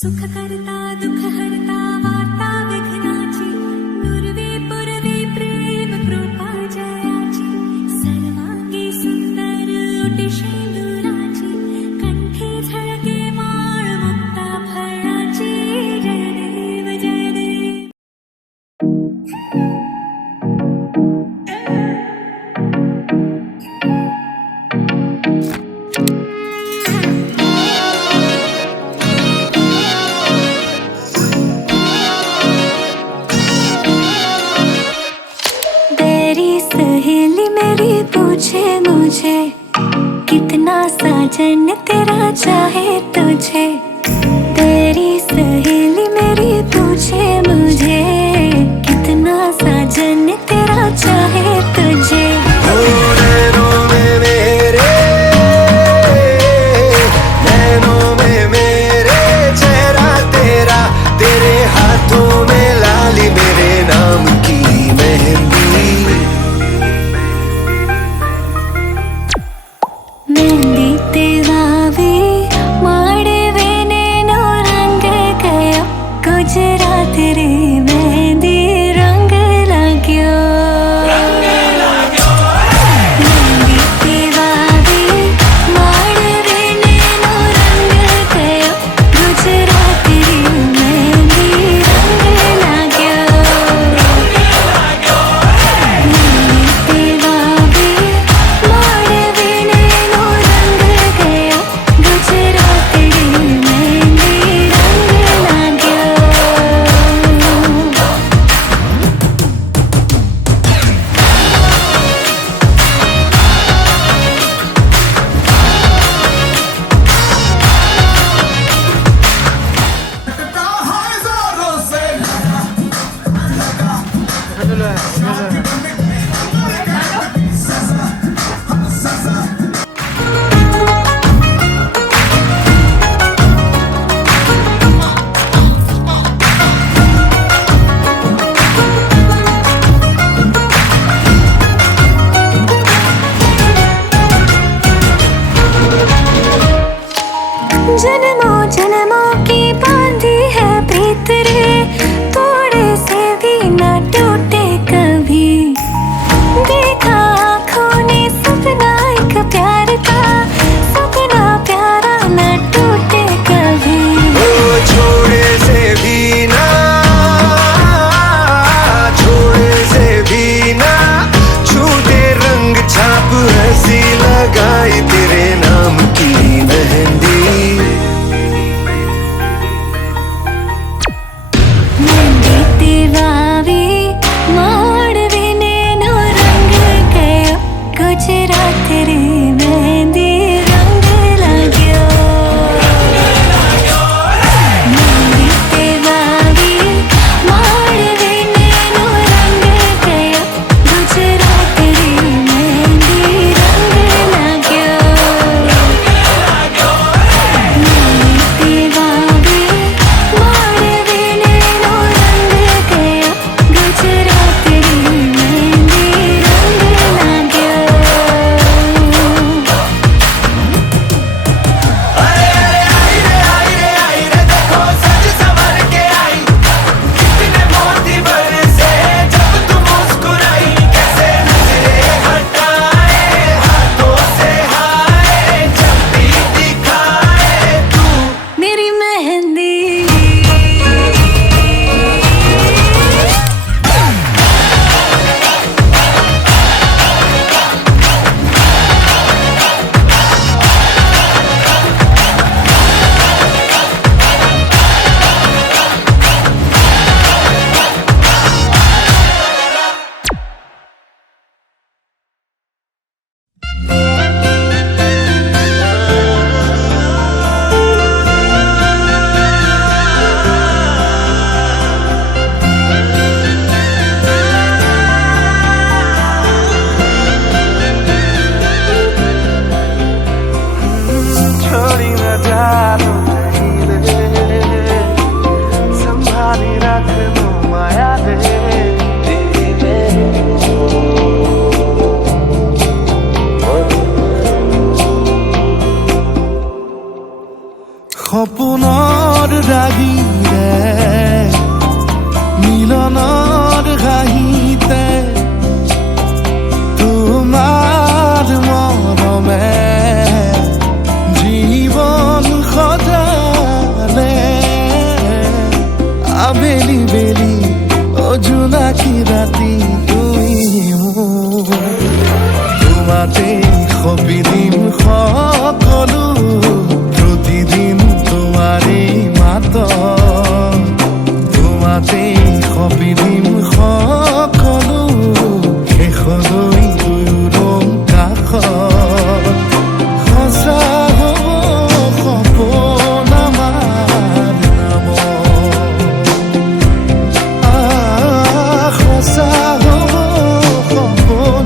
सुख करता दुख हरता वार्ता विघ्नाची नुरवी पुरवी प्रेम कृपा जयाची सर्वांगी सुंदर ओटी शेंदुराची कंठी झळके माळ मुक्ता फळाची जय देव जय देव। सहेली मेरी पूछे मुझे कितना साजन तेरा चाहे तुझे। तेरी सहेली मेरी पूछे मुझे कितना साजन तेरा चाहे तुझे। नैनों में मेरे चेहरा तेरा, तेरे हाथों में लाली मेरे नाम की मेहंदी। मेहंदी तेरावी माड़े वे মাত তোমাতেই সপিদিম সকলো শেষলৈ দুয়োদম কাষত সঁচা হ'ব সপোন আমাৰ নামত সঁচা হ'ব সপোন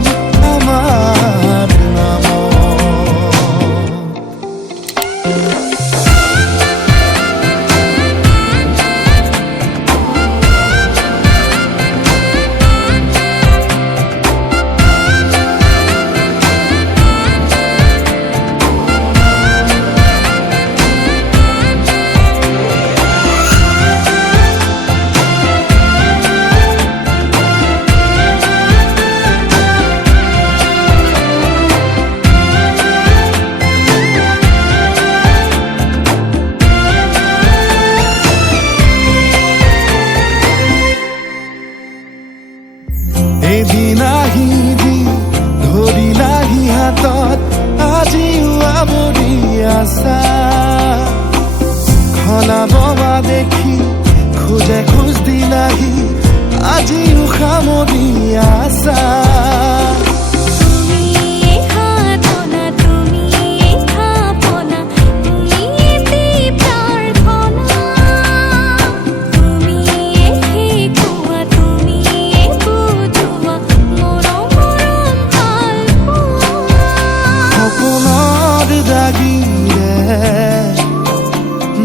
আমাৰ নামত এদিন আহিবি ধৰিলাহি হাতত আজিও আৱৰি আছা সলাব বা দেখি খোজে খোজ দিলাহি আজিও সামৰি আছা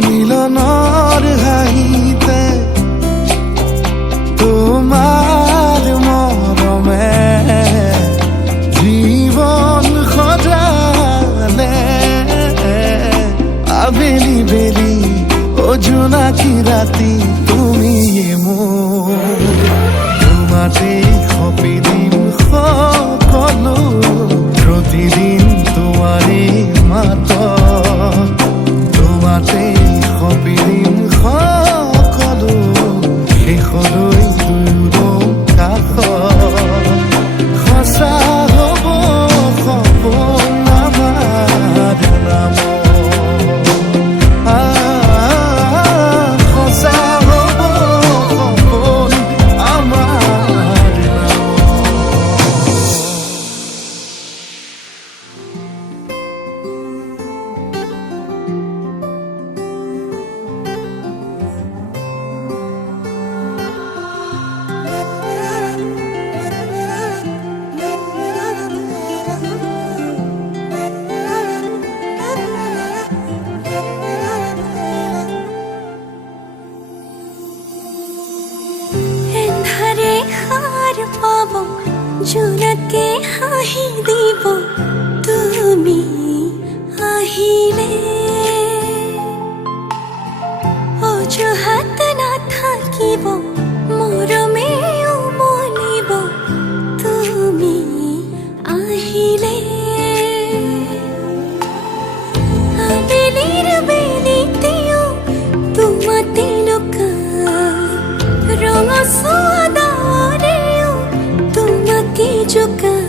মিলনৰ হাঁহিতে তোমাৰ মৰমে জীৱন সজালে আবেলি বেলি জোনাকী ৰাতি তুমিয়ে মোৰ তোমাতেই সপিদিম সকলো প্ৰতিদিন তোমাৰে মাত তোমাতেই সপিদিম সকলো শেষলৈ দুয়োদম কাষত সঁচা হ'ব সপোন আমাৰ নামত সঁচা হ'ব সপোন আমাৰ এন্ধাৰে সাৰ পাব জোনাকে হাঁহি দিব তুমি আহিলে অজুহাত নাথাকিব মৰমে উমলিব তুমি আহিলে আবেলিৰ বেলিতেও তোমাতে লুকাই ৰঙচুৱা ডাৱৰেও তোমাকে জোকাই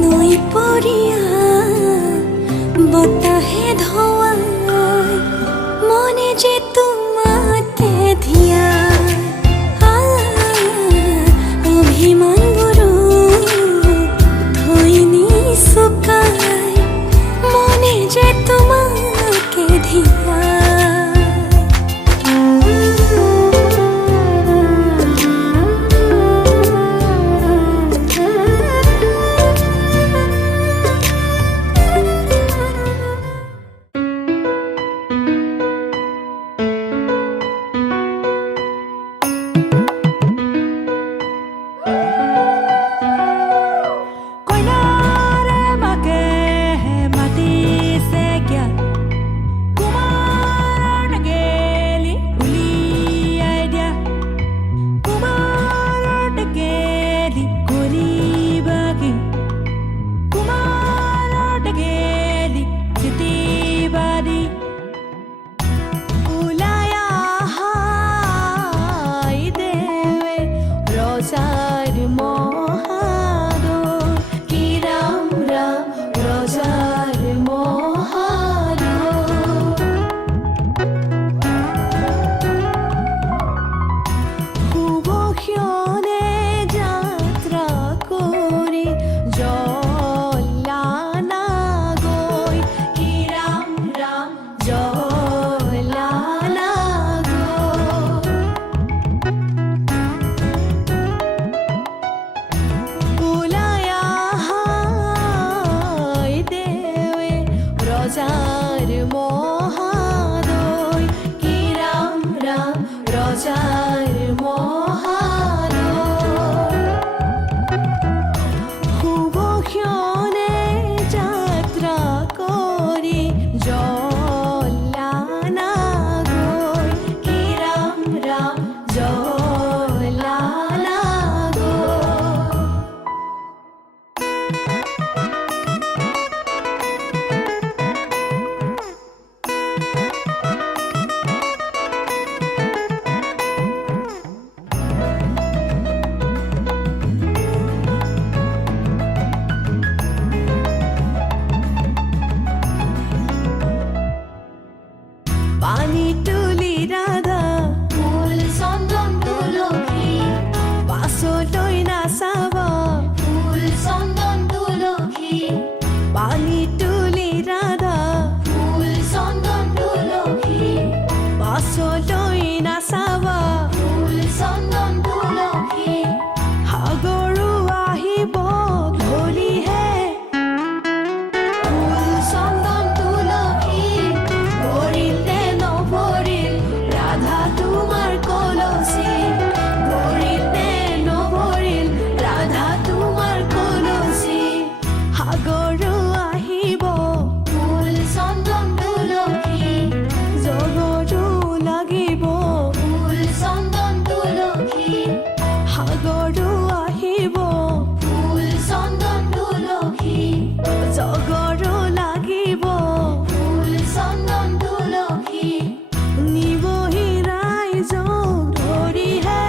নৈ পৰিয়া বতাহে ধোৱাই মনে যে তোমাকে ধিয়াই অভিমানবোৰো থৈ নিচুকাই মনে যে তোমাকে ধিয়াই যায় মহালয় শুভ ক্ষণে যাত্ৰা কৰি জলানা গৈ কি ৰাম ৰাম জলানা গৈ পানী তুলি ৰাধা ফুল চন্দন তুলসী পাছলৈ নাচাব ফুল চন্দন তুলসী পানী তুলি ৰাধা ফুল চন্দন তুলসী পাছলৈ নাচাব ফুল চন্দন তুলসী সাগৰো আহিব ধৰিহে ফুল চন্দন তুলসী ভৰিলে নভৰিল ৰাধা তোমাৰ কলচী ভৰিলে নভৰিল ৰাধা তোমাৰ কলচী সাগৰো আহিব ফুল চন্দন তুলসী জগৰো লাগিব ফুল চন্দন তুলসী সাগৰো আহিব ফুল চন্দন তুলসী জগৰো লাগিব ফুল চন্দন তুলসী নিবহি ৰাইজক ধৰিহে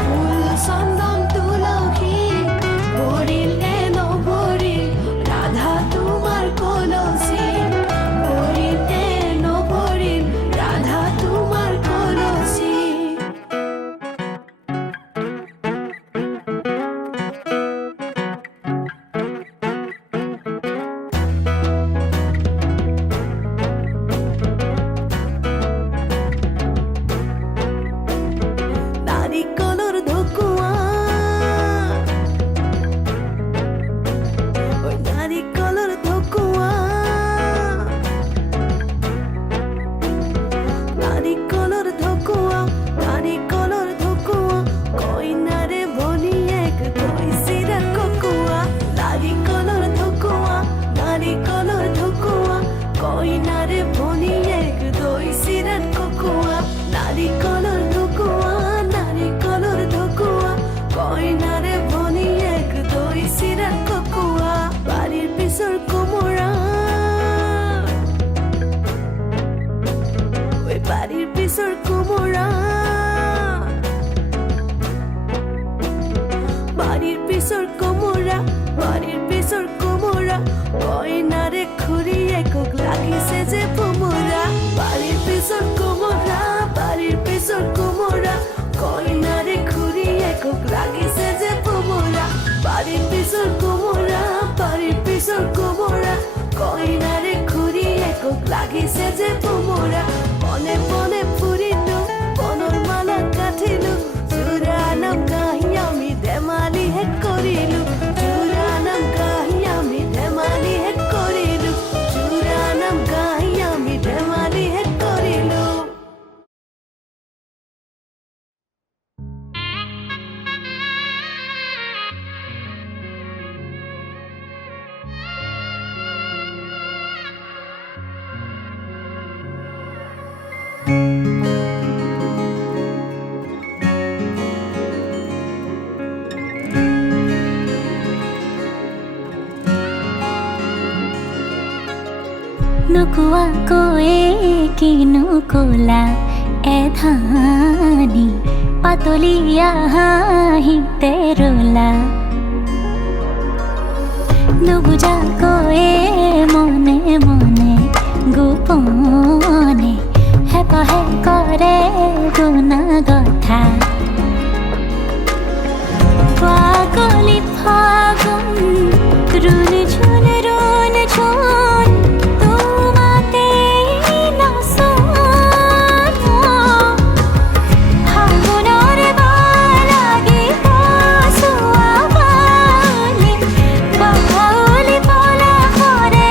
ফুল চন্দন তুলসী ভৰিলে নভৰিল ৰাধা তোমাৰ কলচী ভৰিলে নভৰিল ৰাধা তোমাৰ কলচী নাৰিকলৰ ঢকুৱা ঐ নাৰিকলৰ ঢকুৱা নাৰিকলৰ ঢকুৱা নাৰিকলৰ ঢকুৱা কইনাৰে ভনীয়েক কৈছিল ককোৱা নাৰিকলৰ ঢকুৱা নাৰিকলৰ ঢকুৱা কইনাৰে ভনীয়েক কৈছিল ককোৱা নাৰিকলৰ ঢকুৱা নাৰিকলৰ ঢকুৱা কইনাৰে ভনীয়েক কৈছিল ককোৱা বাৰীৰ পিছৰ কোমোৰা ঐ বাৰীৰ পিছৰ কোমোৰা বাৰীৰ পিছৰ কোমোৰা বাৰীৰ পিছৰ কোমোৰা কইনাৰে খুৰীয়েকক লাগিছে যে ভোমোৰা বাৰীৰ পিছৰ কোমোৰা বাৰীৰ পিছৰ কোমোৰা কইনাৰে খুৰীয়েকক লাগিছে যে ভোমোৰা বাৰীৰ পিছৰ কোমোৰা বাৰীৰ পিছৰ কোমোৰা কইনাৰে খুৰীয়েকক লাগিছে যে ভোমোৰা পনে পনে ফুৰিলো বনৰ মালা কাটিলো জোৰা নাম গাহি আমি ধেমালি হেট কৰিলো জোৰা নাম গাহি আমি ধেমালি হেট কৰিলো জোৰা নাম গাহি আমি ধেমালি হেট কৰিলো নোকোৱাকৈয়ে কিনো কলা এধানি পাতলীয়া হাঁহিতে ৰলা নুবুজাকৈয়ে মনে মনে গোপনে হেঁপাহে কৰে গুণা গথা পাগলি ফাগুন ৰুণ ঝুন তোমাতে নাচোন ফাগুনৰ বালাগি পাছোৱা বালি বাউলি পলাশৰে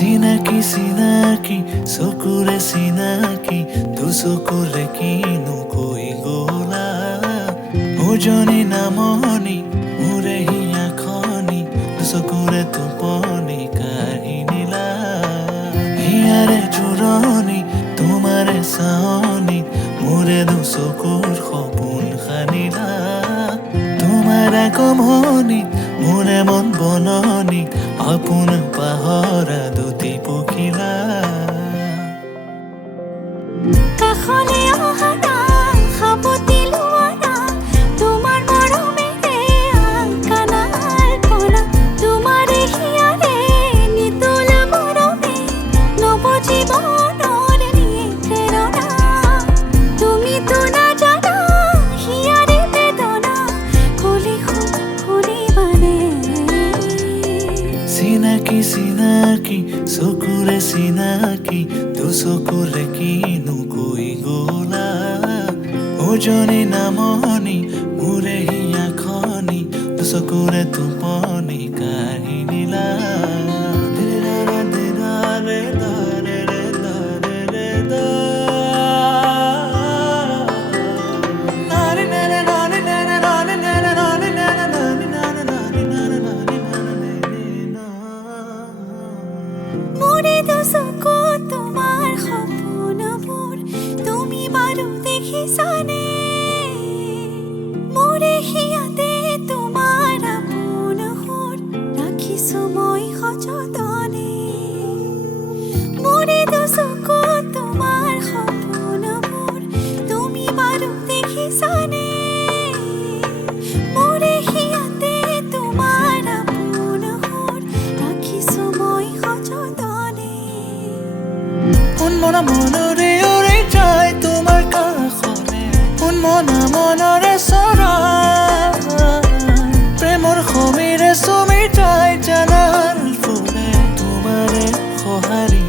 চিনাকি চিনাকি চকুৰে চিনাকি দুচকুৰে কিনো কৈ গলা উজনি নামনি মোৰে হিয়া খনি দুচকুৰে টোপনি কাঢ়ি নিলা হিয়াৰে জোৰণি তোমাৰে চাৱনি মোৰে দুচকুৰ সপোন সানিলা তোমাৰ আগমনি মোৰে মন বননি আপোন পাহৰা দুটি পখিলা কাষলে অহা না সাবতি লোৱা না তোমাৰ মৰমেৰে আকানাল পনা তোমাৰ হিয়াৰে নিতোল মৰমে নৱ জীৱনৰ নিয়ে প্ৰেৰণা তুমিতো নাজানা হিয়াৰে বেদনা কলি শুনিবানে চিনাকি চিনাকি চকুৰে চিনাকি দুচকুৰে কিনো কৈ গলা উজনি নামনি মোৰে হিয়া খনি দুচকুৰে টোপনি কাঢ়ি নিলা মোৰে দুচকু তোমাৰ সপোনবোৰ তুমি বাৰু দেখিছানে মোৰে হিয়াতে তোমাৰ আপোন সুৰ ৰাখিছো মই সযতনে মোৰে দুচকু তোমাৰ সপোনবোৰ তুমি বাৰু দেখিছানে মোৰে হিয়াতে তোমাৰ আপোন সুৰ ৰাখিছো মই সযতনে উন্মনা মনৰে উৰি যায় তোমাৰ কাষলে উন্মনা মনৰে চৰাই প্ৰেমৰ সমীৰে চুমি যায় জানাল ফুলে তোমাৰে সঁহাৰি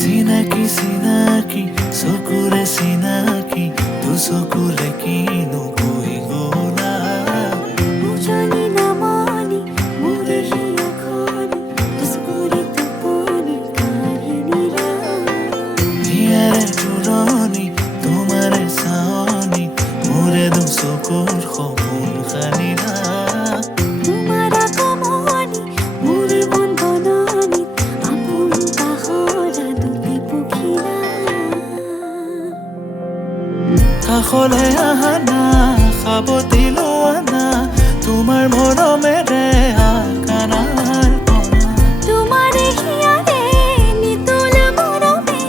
চিনাকি চিনাকি চকুৰে চিনাকি দুচকুৰে কিনো কৈ গলা উজনি নামনি মোৰে হিয়া খনি দুচকুৰে টোপনি কাঢ়ি নিলা হিয়াৰে জোৰণি তোমাৰে চাৱনি মোৰে দুচকুৰ সপোন সানিলা তোমাৰ আগমনি মোৰে মন বননি আপোন পাহৰা দুটি পখিলা কাষলে আহা না সাবতি লোৱা না তোমাৰ মৰমেৰে আকানাল পনা তোমাৰ হিয়াৰে নিতোল মৰমে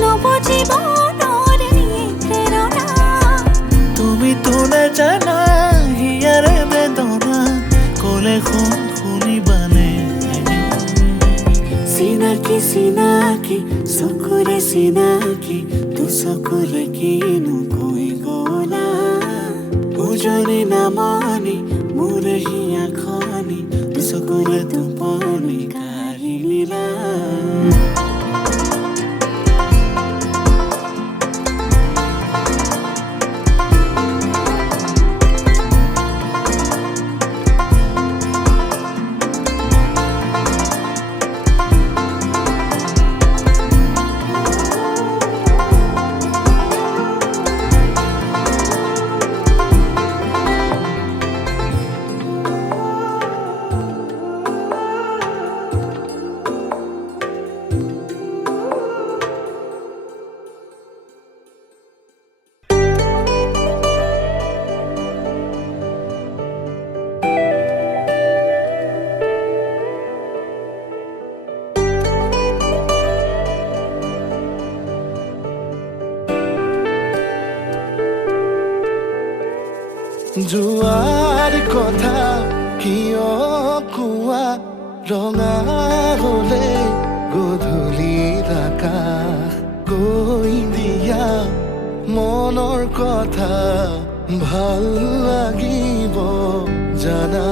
নৱ জীৱনৰ নিয়ে প্ৰেৰণা তুমিতো নাজানা হিয়াৰে বেদনা কলে শুনিবানে চিনাকি চিনাকি চকুৰে চিনাকি দুচকুৰে কিনো কৈ গলা উজনি নামনি মোৰে হিয়া খনি দুচকুৰে টোপনি কাঢ়ি নিলা যোৱাৰ কথা কিয় কোৱা ৰঙা হলে গধূলিৰ আকাশ কৈ দিয়া মনৰ কথা ভাল লাগিব জানা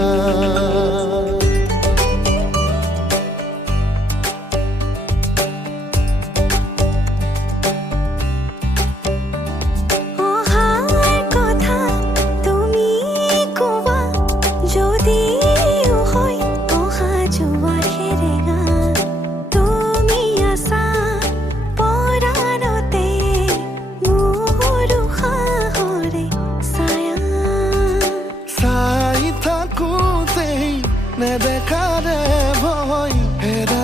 যদিও হয় অহা যোৱাৰ হেৰে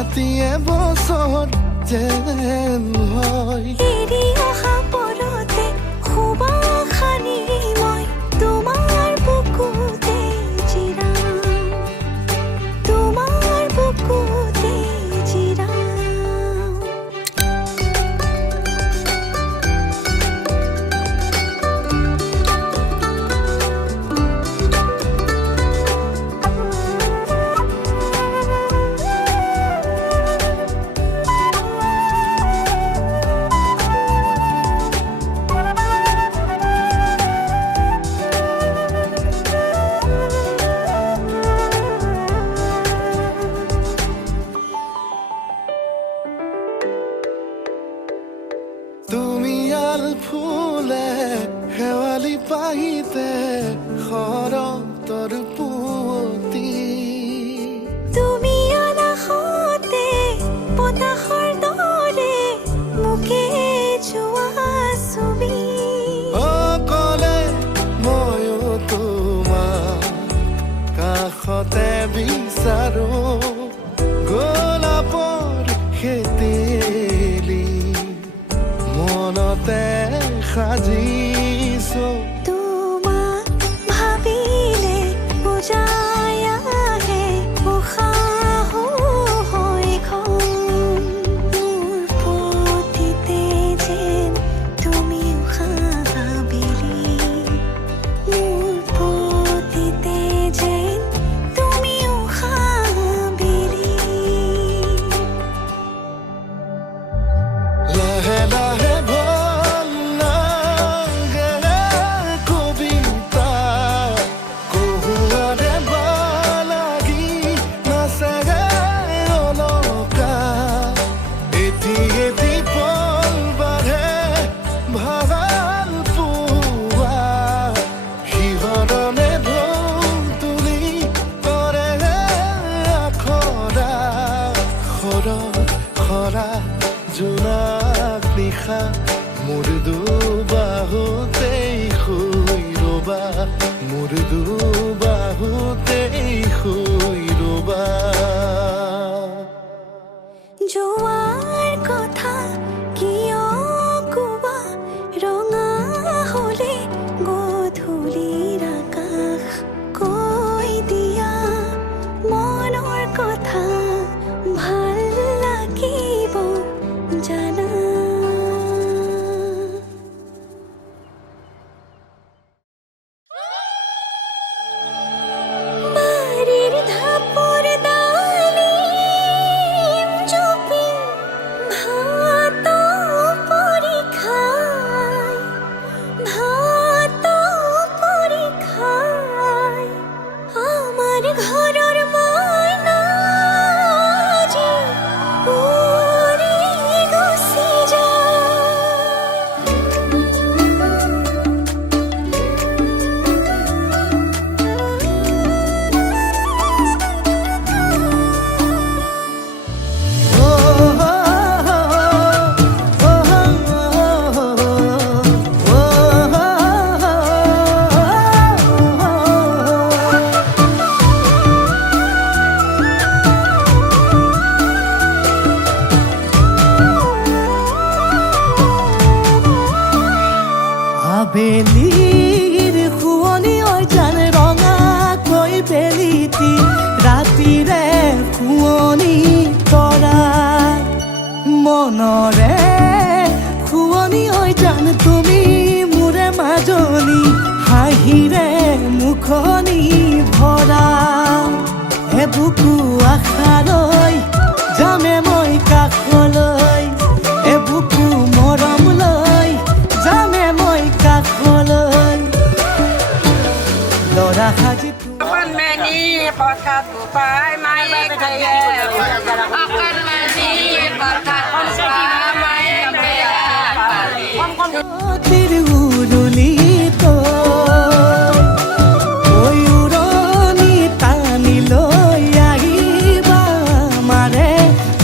ৰাতিয়ে বছৰ যেন হয় এৰি অহা পৰতে শুবা খানি মই তোমাৰ বুকুতে জিৰাম তোমাৰ বুকুতে জিৰাম তুমি আল ফুলে শেৱালি পাহিতে শৰতৰ পুৱতি তুমি অনাহতে বতাহৰ দৰে মোকে যোৱা ছবি অকলে ময়ো তোমাক কাষতে বিচাৰো গোলাপৰ খেতেলি মনতে সাজিছো তোমাক ভাবিলে বুজাই আহে উশাহ হৈ খন মোৰ প্ৰতিতে যেন তুমি উশাহ বেলি মোৰ প্ৰতিতে যেন তুমি উশাহ বেলি লাহে লাহে ভাল লাগে কবিতা কহুৱাৰে বালাগি নাচে অলকা এটি এটি পল বাঢ়ে ভাল পোৱা শিহৰণে ঢৌ তুলি কৰে আখৰা খৰা খৰা জোনাক নিশা মোৰ দুবাহুতেই শুই ৰবা মোৰ দুবাহুতেই শুই ৰবা যোৱাৰ কথা কিয় কোৱা ৰঙা হলে গধূলিৰ আকাশ কৈ দিয়া মনৰ কথা ভাল লাগিব জানা বাড়িৰ ধাপৰ ডালিম চুপি ভাত পৰীক্ষায় আমাৰ ঘৰেৰ ময়না যে উড়ি গুছি আবেলিৰ শুৱনি ঐ জান ৰঙাকৈ বেলিটি ৰাতিৰে শুৱনি তৰা মনৰে শুৱনি ঐ জান তুমি মোৰে মাজনী হাঁহিৰে মুখনি ভৰা এবুকু আশালৈ যামে মই কাষলৈ এবুকু মৰম লৈ যামে মই কাষলৈ ল'ৰা সাজি Akan meni pokat bupai mai kaya akan meni pokat bupai mai kaya তিৰ উৰুলি ঐ উৰণি টানি লৈ আহিবা মাৰে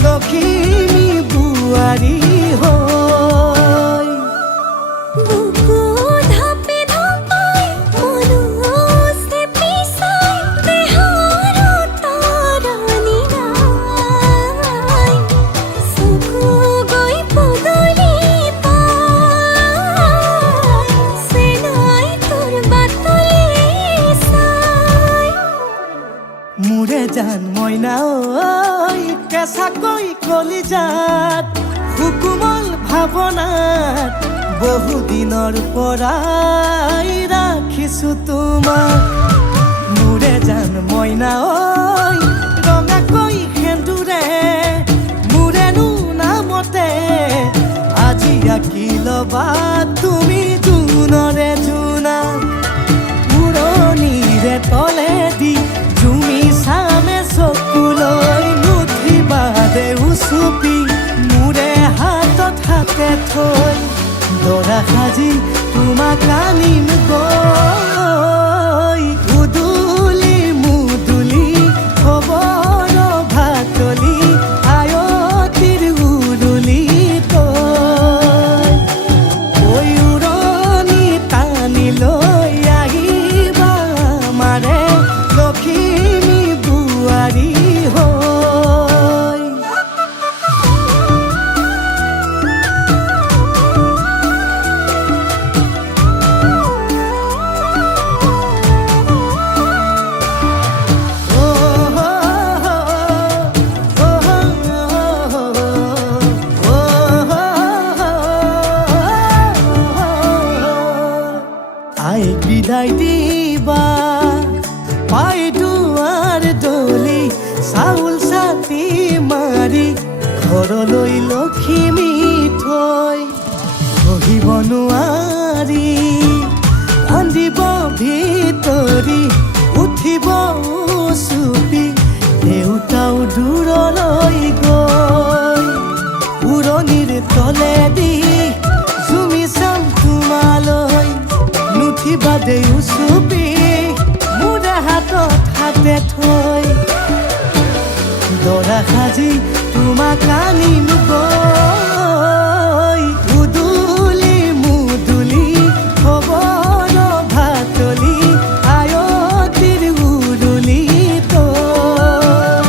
লখিমী বোৱাৰী হৈ বুকু ধাপে ধাপাই মনো চেপি চাই দেহৰ কলিজাত সুকুমল ভাৱনাত বহুদিনৰ পৰাই ৰাখিছো তোমাক মোৰে জান মইনা ঐ ৰঙাকৈ সেন্দুৰে মোৰেনো নামতে আজি আঁকি ল'বা তুমি জোনৰে জোনা উৰণিৰে তলেদি জুমি চামে চকুলৈ নুঠিবা দে উচুপি মোৰে হাতত হাতে থৈ দৰা সাজি তোমাক আনিম গৈ উদুলি মুদুলি খবৰ ভাতলি আয়তিৰ উৰুলি তই ঐ উৰণি টানি লৈ আহিবা আমাৰে লখিমী বোৱাৰী হৈ আই বিদায় দিবা পাই দুৱাৰ দলি চাউল চাতি মাৰি ঘৰলৈ লখিমী থৈ বহিব নোৱাৰি কান্দিব ভিতৰি উঠিব চুপি দেউতাও দূৰলৈ গৈ উৰণিৰ তলেদি জুমি চাম তোমালৈ নুঠিবা দেউ চুপি মোৰে হাতত হাতে থৈ দৰা সাজি তোমাক আনিম গৈ উদুলি মুদুলি খবৰ ভাতলি আয়তিৰ উৰুলি তই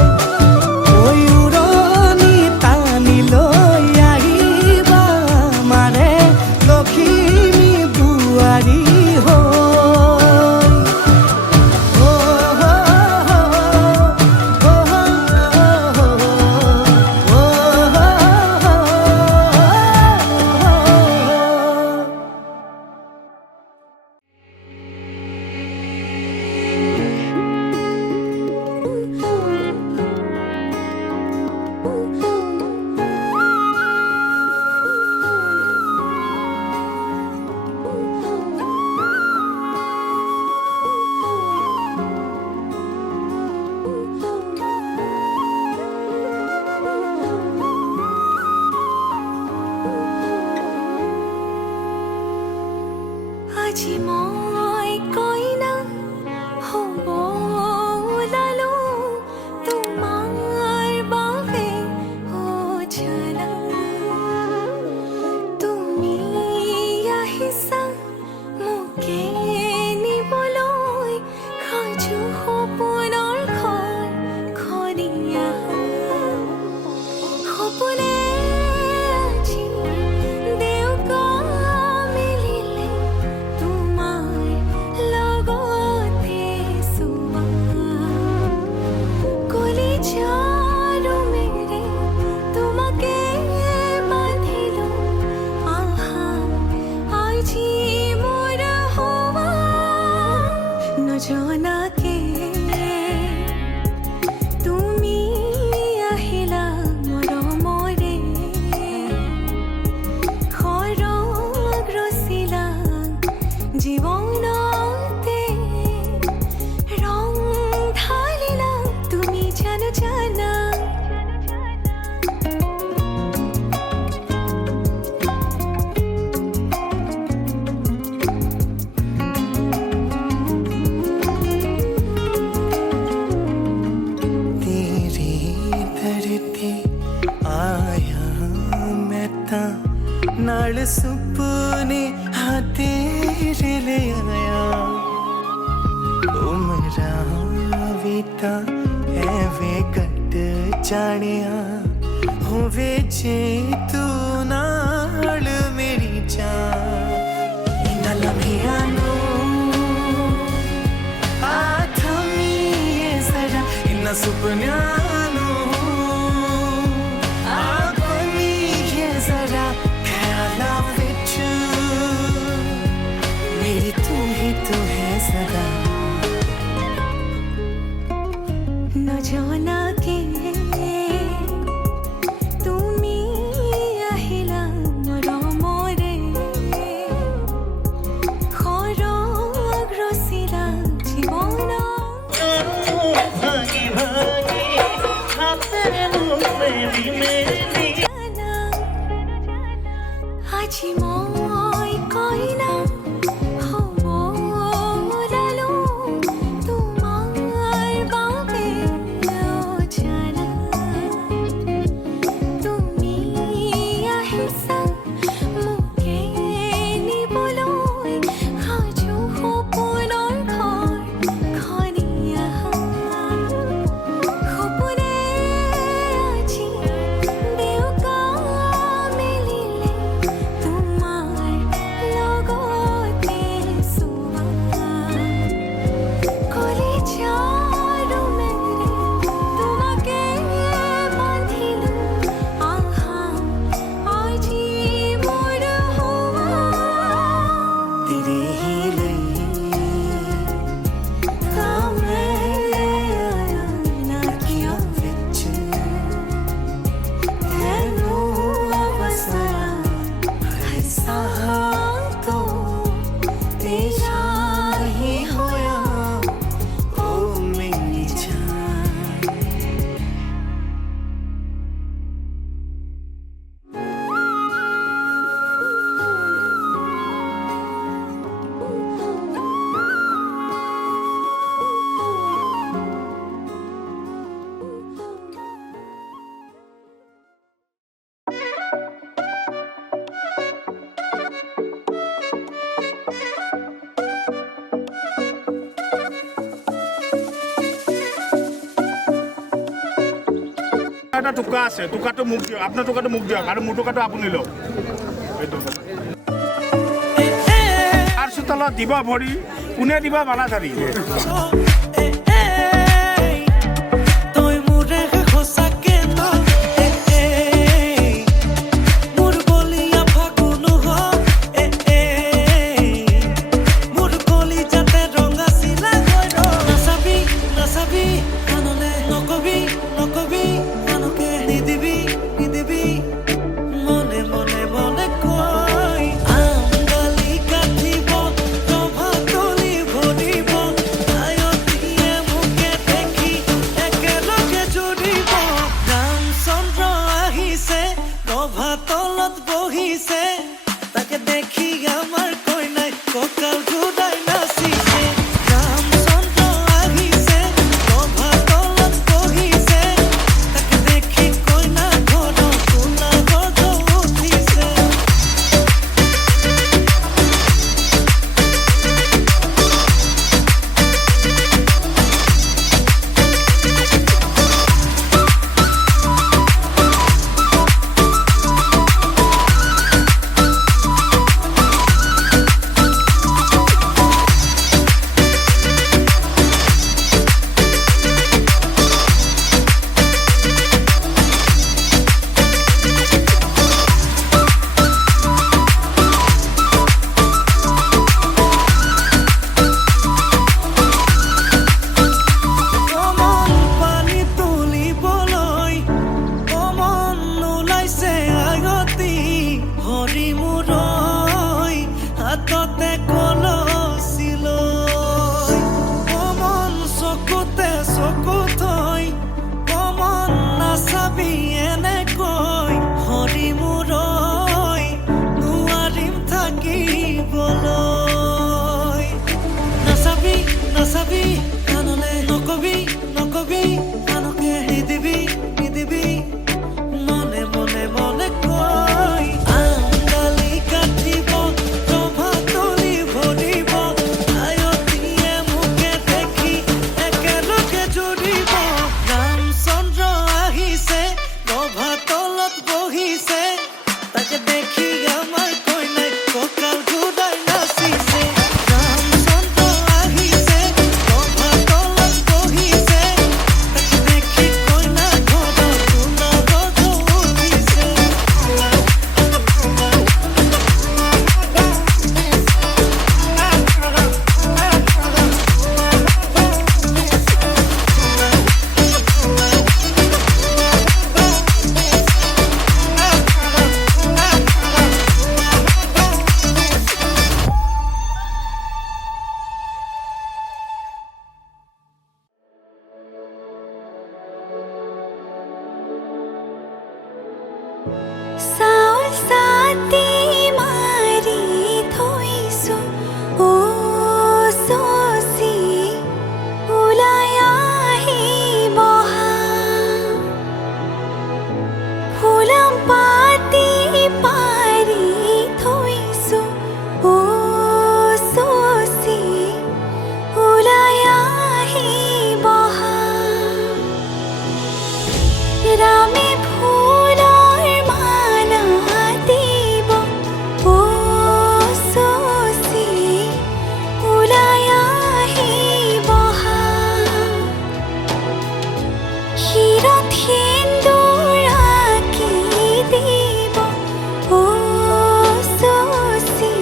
ঐ উৰণি টানি লৈ আহিবা আমাৰে লখিমী বোৱাৰী হৈ আজি মই কইনা হ'ব ওলালো তোমাৰ বাবে অ জানা তুমি আহিছা মোকে নিবলৈ সাজু সপোনৰ ঘৰ খৰিয়া সপোনে আজি দেউকা মিলিলে তোমাৰ লগতে চোৱা কলিজাৰো মেৰে তোমাকে বান্ধিলো আহা আজি মোৰ হোৱা নজনাকে তুমি আহিলা মৰমৰে খৰগ ৰচিলা জীৱনতে ৰং ঢালিলা তুমি জানো জানা तेरी धरती आया मैं ता नाल सुपने हाँ तेरे ले आया उमरा बीता है वे कट जानिया होवे जे तू नाल मेरी जान इन्ना लम्हिया नो आथमी ये जरा इन्ना सुपन्या नो আজি মই কইনা হ'ব ওলালো তোমাৰ বাবে জানা তুমি আহিছা মোকে নিবলৈ সাজু সপোনৰ ঘৰখনীয়া সপোনে আজি দেউকা মেলিলে তোমাৰ লগতে চোৱা কলিজাৰ মেলি তোমাকে বান্ধিলো আহা আজি মোৰ হোৱা तेरे ही लिए কামে अखियां विच ਐਨੋ ਵਸਰਾ ऐसा तो ਤੇਰਾ ही होया ओ मेरी जान এটা টোকা আছে টোকাটো মোক দিয়ক আপোনাৰ টোকাটো মোক দিয়ক আৰু মোৰ টোকাটো আপুনি লওক এইটো আৰু চোতালত দিব ভৰি কোনে দিব বালাধাৰী তই মোৰে খোসাকে ন মোৰ বলিয়া ফাগুন হ মোৰ কলি যাতে ৰঙা চিলা নাচাবি নাচাবি কানলে নকবি নকবি কানকে নিদিবি নিদিবি মনে মনে মনে কয় আমগালি কাটিব ৰভা তলি ভৰিব আয়তিয়ে মুকে দেখি একেলগে জুৰিব ৰামচন্দ্ৰ আহিছে ৰভা তলত বহিছে তাকে দেখি আমাৰ কইনাই কঁকাল ঘূৰাই নাচিছে ৰামচন্দ্ৰ আহিছে ৰভা তলত বহিছে তাকে দেখি কইনা ঘৰৰ কোলা গজ উঠিছে চাউল চাতি মাৰি থৈছো অ চচি ওলাই আহিব ফুলাম পাতি পাৰি থৈছো অ চচি ওলাই আহিব ৰামে ফুলৰ মালা দিব অ চচি ওলাই আহিব শিৰত সেন্দুৰ আঁকি দিব অ চচি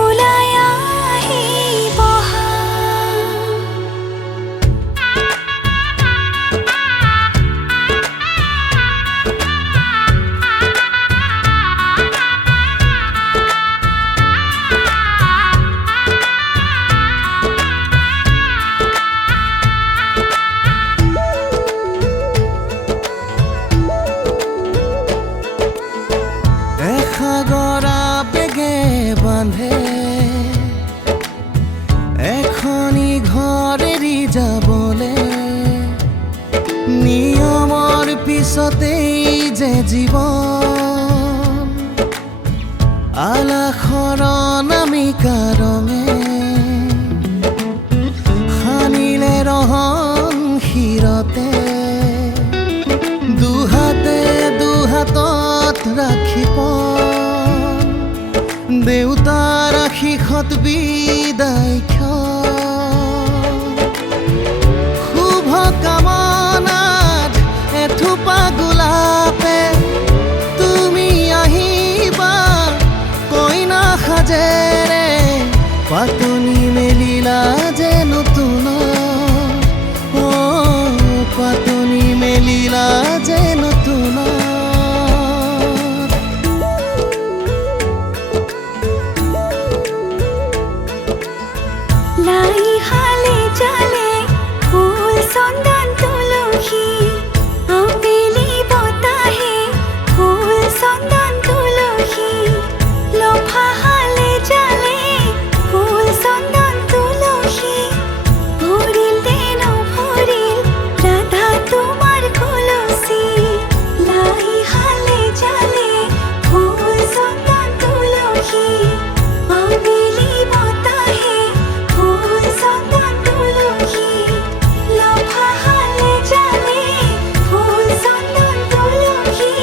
ওলাই আহিব এসাগৰ আবেগে বান্ধে এখনি ঘৰ এৰি যাবলে নিয়মৰ পিছতেই যে জীৱন আলাসৰ নামিকা ৰঙে সানিলে ৰহন শিৰতে দুহাতে দুহাতত ৰাখি পন দেউতাৰ আশীষত বিদায় শুভ কামনাত এথোপা গোলাপে তুমি আহিবা কইনা সাজেৰে পাতনি মেলিলা যে নতুন পাতনি মেলিলা যে নতুন লাই হালে জালে ফুল চন্দন তুলসী আবেলি বতাহে ফুল চন্দন তুলসী লফা হালে জালে ফুল চন্দন তুলসী ভৰিল দেন ভৰিল ৰাধা তোমাৰ কলচী লাই হালে জালে ফুল চন্দন তুলসী আবেলি বতাহে ফুল চন্দন তুলসী লফা হালে জালে ফুল চন্দন তুলসী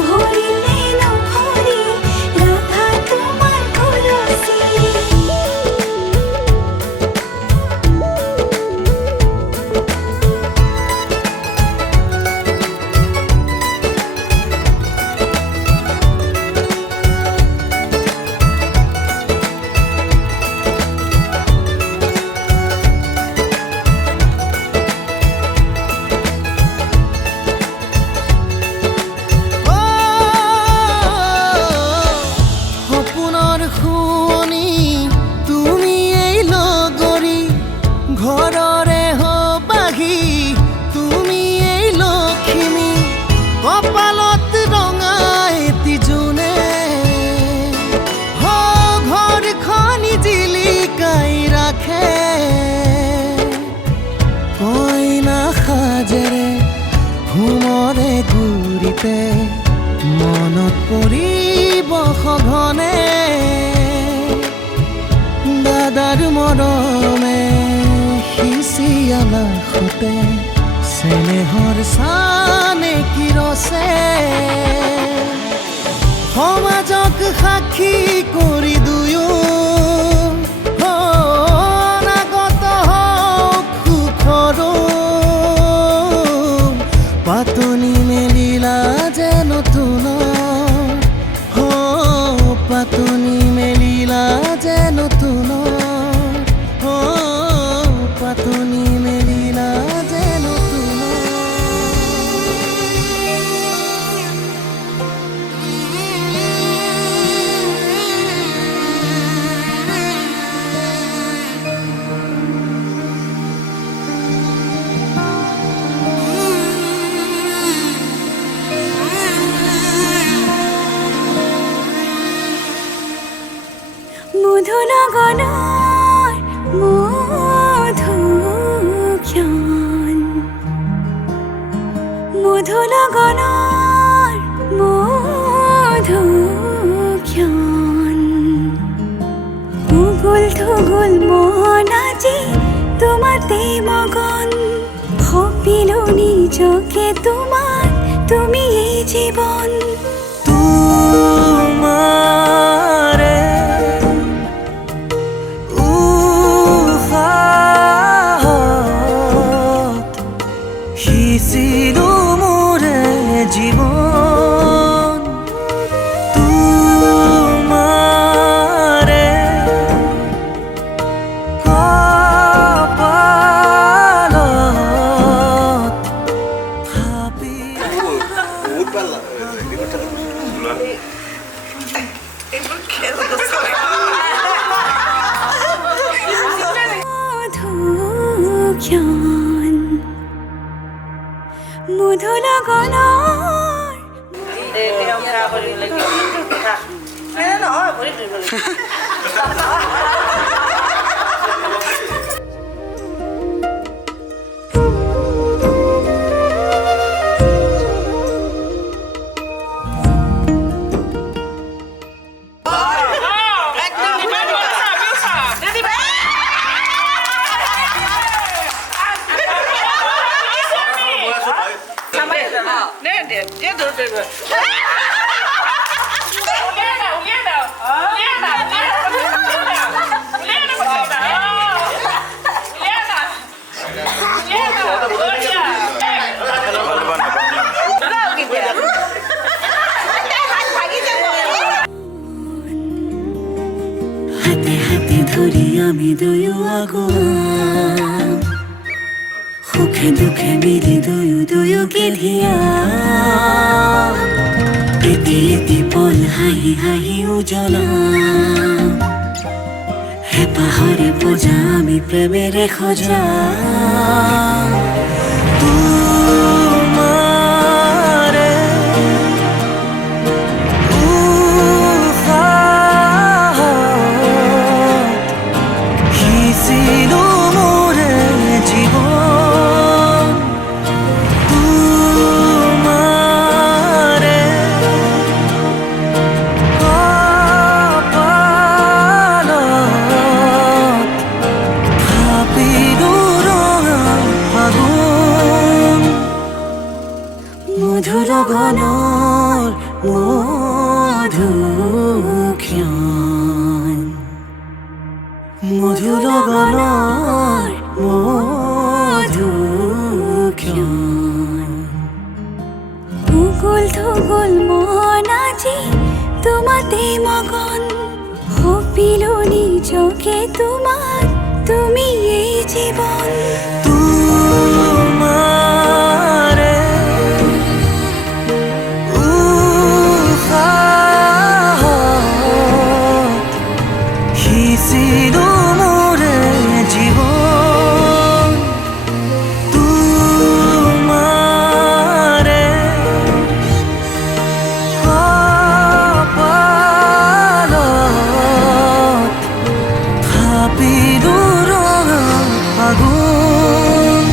ভৰিল দেন ভৰিল ৰাধা তোমাৰ কলচী সপোনৰ শুৱনি তুমি এই লগৰী ঘৰৰে হবাহি তুমি এই লখিমী কপালত ৰঙা এটি জোনে ঘৰখনি জিলিকাই ৰাখে কইনা সাজেৰে ঘুমৰে গুৰিতে মনত পৰিব সঘনে দাদাৰ মৰমে সিঁচি আলাসতে চেনেহৰ চানে কিৰছে সমাজক সাক্ষী কৰি দুয়ো অনাগত হওক সুখৰো পাতনি মেলিলা যে নতুন পাতনি মেলিলা যে নতুন পাতনি মেলিলা যে নতুন লগনৰ মধুক্ষণ মধু লগনৰ মধুক্ষণ উগুল থুগুল মন আজি তোমাতে মগন ভাবিলো নিজকে তোমাৰ তুমি এই জীবন তোমাৰে উশাহত সিঁচিলো মোৰে জীৱন তোমাৰে কপালত থাপি মধুক্ষণ মধু লগনৰ হাতে হাতে ধৰি আমি দুয়ো আগুৱা সুখে দুখে মিলি দুয়োকে ধিয়া এটি এটি পল হাঁহি হাঁহি উজ্বলা হেঁপাহৰে পূজা আমি প্ৰেমেৰে সজা তোমাৰে উশাহত সিঁচিলো মোৰে জীৱন তোমাৰে কপালত থাপিলো ৰঙা ফাগুন মধু লগনৰ মধুক্ষণ মধু লগনৰ মধুক্ষণ উগুল থুগুল মন আজি তোমাতে মগন ভাবিলো নিজকে তোমাৰ তুমি এই জীবন তোমাৰে উশাহত সিঁচিলো মোৰে জীৱন তোমাৰে কপালত থাপিলো ৰঙা ফাগুন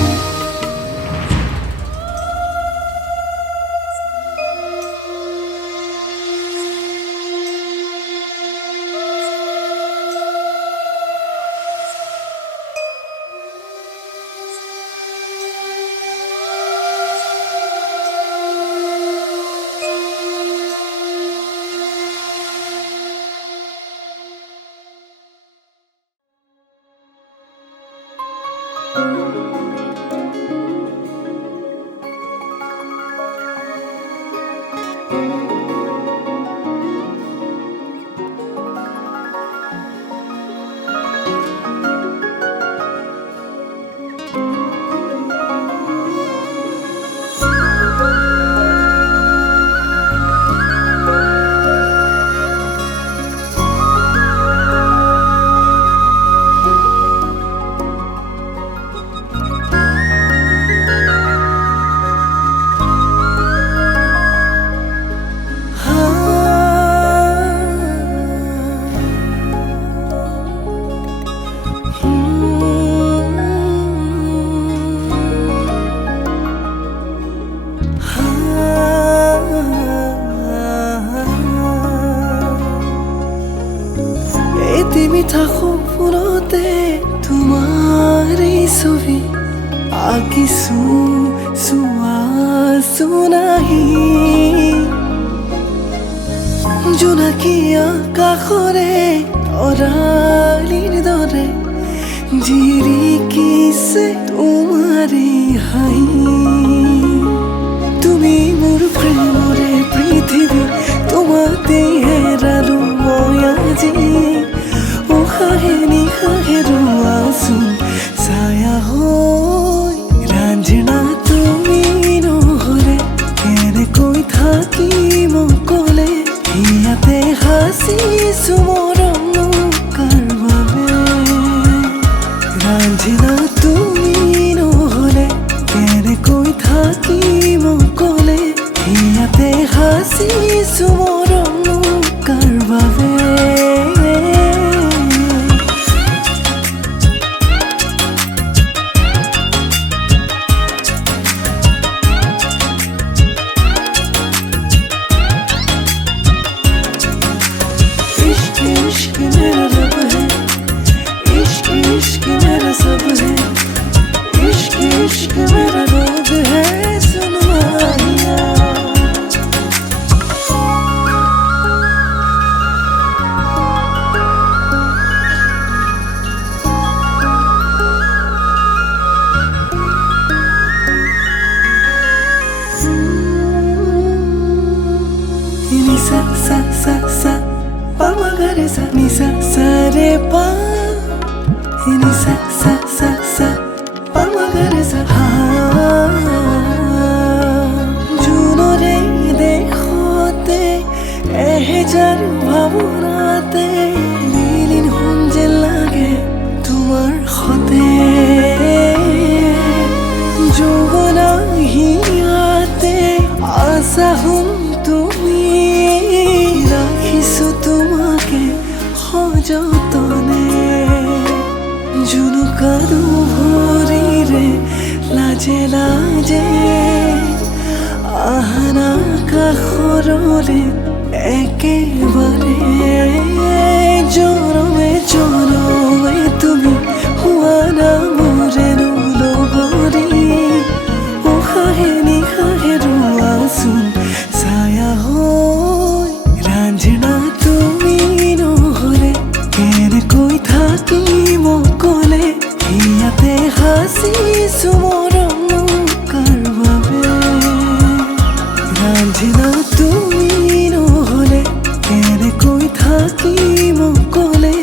তুমি থাকো ফোনতে তোমাৰ এই ছবি আঁকিছো চোৱাছো নাহি জোনাকী আকাশৰে তৰালিৰ দৰে জিৰিকিছে তোমাৰে হাঁহি তুমি মোৰ প্ৰেমৰে পৃথিৱী তোমাতে হেৰালো মই আজি উশাহে নিশাহে ৰোৱাচোন ছায়া হৈ ৰাঞ্জনা তুমি নহ'লে কেনেকৈ থাকিম অকলে ইয়াতে সাঁচিছো মৰম কাৰ বাবে ৰাঞ্জনা তুমি নহ'লে কেনেকৈ থাকিম অকলে ইয়াতে সাঁচিছো মৰম কাৰ বাবে इश्क इश्क मेरा रब है इश्क इश्क मेरा सब है इश्क इश्क मेरा रोग है सुन माहिया ni sa sa sa sa pa ma ga re sa ni sa re pa ni sa sa sa sa pa ma ga re sa ha juno re dekhote ehejar bhavonate lilin honje lage tumar khote jogona hiate asa hum তুমি রাখিছো তোমাকে সযতনে জুনুকা দুভৰিৰে লাজে লাজে আহানা কাষৰলে একেবাৰে জনমে জনমে তুমি হোৱা না মোৰে লগৰী উশাহে নিশাহে ৰোৱাচোন ছায়া হৈ ৰাঞ্জনা তুমি নহ'লে কেনেকৈ থাকিম অকলে ইয়াতে সাঁচিছো মৰম কাৰ বাবে ৰাঞ্জনা তুমি নহ'লে কেনেকৈ থাকিম অকলে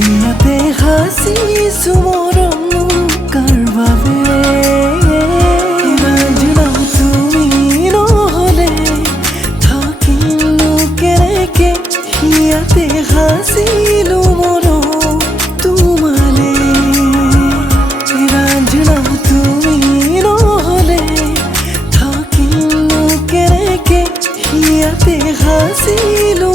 ইয়াতে সাঁচিছো মৰম কাৰ বাবে ৰাঞ্জনা তুমি নহ'লে থাকিলো কেনেকে ইয়াতে সাঁচিলো মৰম তোমালে ৰাঞ্জনা তুমি নহ'লে থাকিলো কেনেকে ইয়াতে সাঁচিলো